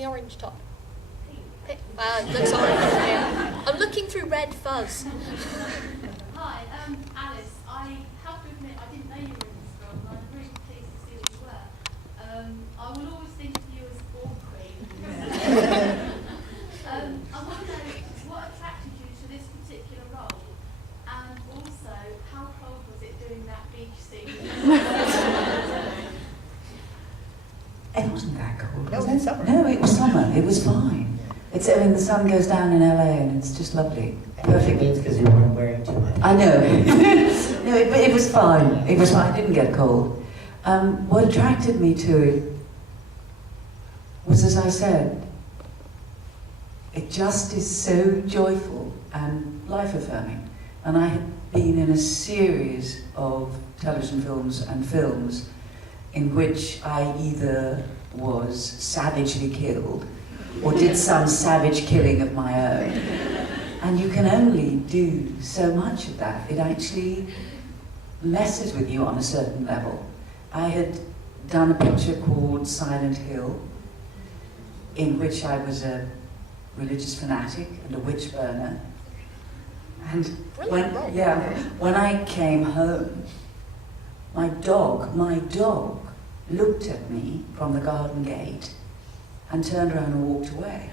the orange top? Looks orange to me. I'm looking through red fuzz. Hi, Alice. I have to admit I didn't know you were in this film, and I'm really pleased to see that you were. I will always think of you as ball queen. I want to know what attracted you to this particular role, and also how cold was it doing that beach scene? It wasn't that cold. No, it was summer. No, it was summer. It was fine. It's, I mean, the sun goes down in LA and it's just lovely. Perfect means because you weren't wearing too much. I know. No, it was fine. It was fine. I didn't get cold. What attracted me to it was, as I said, it just is so joyful and life-affirming. And I had been in a series of television films and films in which I either was savagely killed or did some savage killing of my own. And you can only do so much of that. It actually messes with you on a certain level. I had done a picture called Silent Hill, in which I was a religious fanatic and a witch burner. And when I came home, my dog looked at me from the garden gate and turned around and walked away.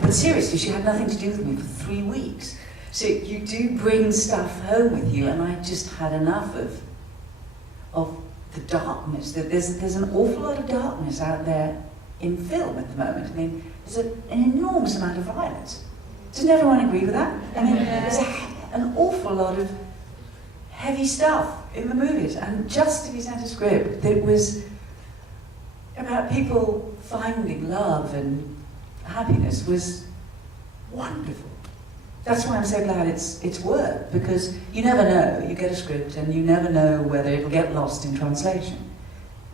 But seriously, she had nothing to do with me for 3 weeks. So you do bring stuff home with you, and I just had enough of the darkness. There's an awful lot of darkness out there in film at the moment. I mean, there's an enormous amount of violence. Doesn't everyone agree with that? I mean, there's an awful lot of heavy stuff in the movies, and just to be sent a script that was about people finding love and happiness was wonderful. That's why I'm so glad it's worked, because you never know. You get a script and you never know whether it'll get lost in translation.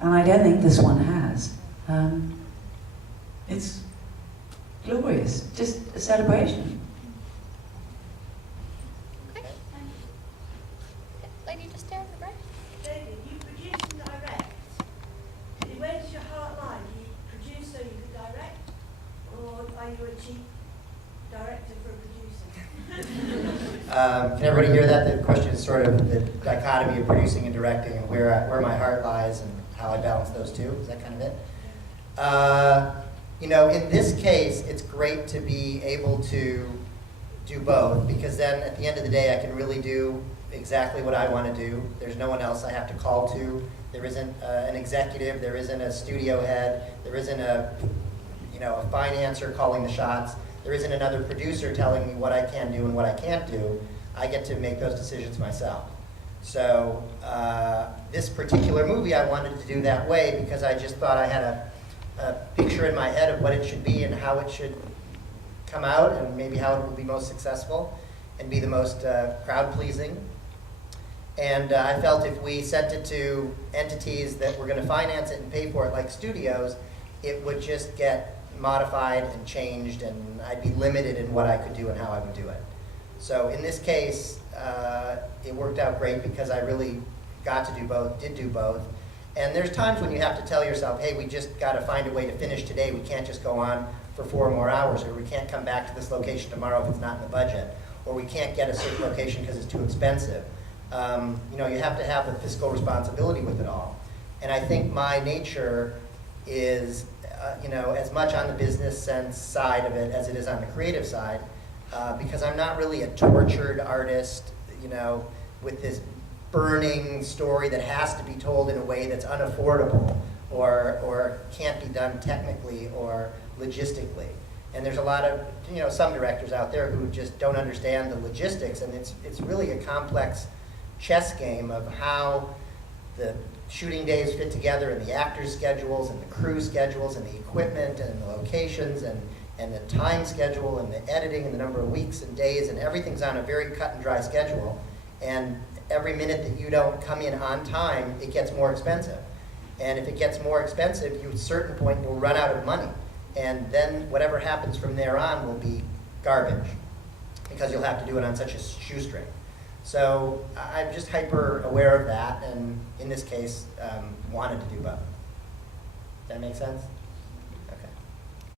And I don't think this one has. It's glorious, just a celebration. Okay. Lady just down the right. David, you produce and direct. Where does your heart lie? Do you produce so you can direct? Or are you a cheap director for a producer? Can everybody hear that? The question is sort of the dichotomy of producing and directing, and where my heart lies and how I balance those two. Is that kind of it? You know, in this case, it's great to be able to do both, because then at the end of the day, I can really do exactly what I want to do. There's no one else I have to call to. There isn't an executive. There isn't a studio head. There isn't a financer calling the shots. There isn't another producer telling me what I can do and what I can't do. I get to make those decisions myself. So this particular movie I wanted to do that way because I just thought I had a picture in my head of what it should be and how it should come out and maybe how it will be most successful and be the most crowd-pleasing. And I felt if we sent it to entities that were going to finance it and pay for it like studios, it would just get modified and changed, and I'd be limited in what I could do and how I would do it. So in this case, it worked out great because I really got to do both, did do both. And there's times when you have to tell yourself, hey, we just got to find a way to finish today. We can't just go on for 4 more hours, or we can't come back to this location tomorrow if it's not in the budget, or we can't get a certain location because it's too expensive. You know, you have to have the fiscal responsibility with it all. And I think my nature is, you know, as much on the business sense side of it as it is on the creative side, because I'm not really a tortured artist, you know, with this burning story that has to be told in a way that's unaffordable or can't be done technically or logistically. And there's a lot of, you know, some directors out there who just don't understand the logistics, and it's really a complex chess game of how the shooting days fit together and the actors' schedules and the crew schedules and the equipment and the locations and the time schedule and the editing and the number of weeks and days, and everything's on a very cut and dry schedule. And every minute that you don't come in on time, it gets more expensive. And if it gets more expensive, you at a certain point will run out of money. And then whatever happens from there on will be garbage, because you'll have to do it on such a shoestring. So I'm just hyper aware of that, and in this case, wanted to do both. Does that make sense?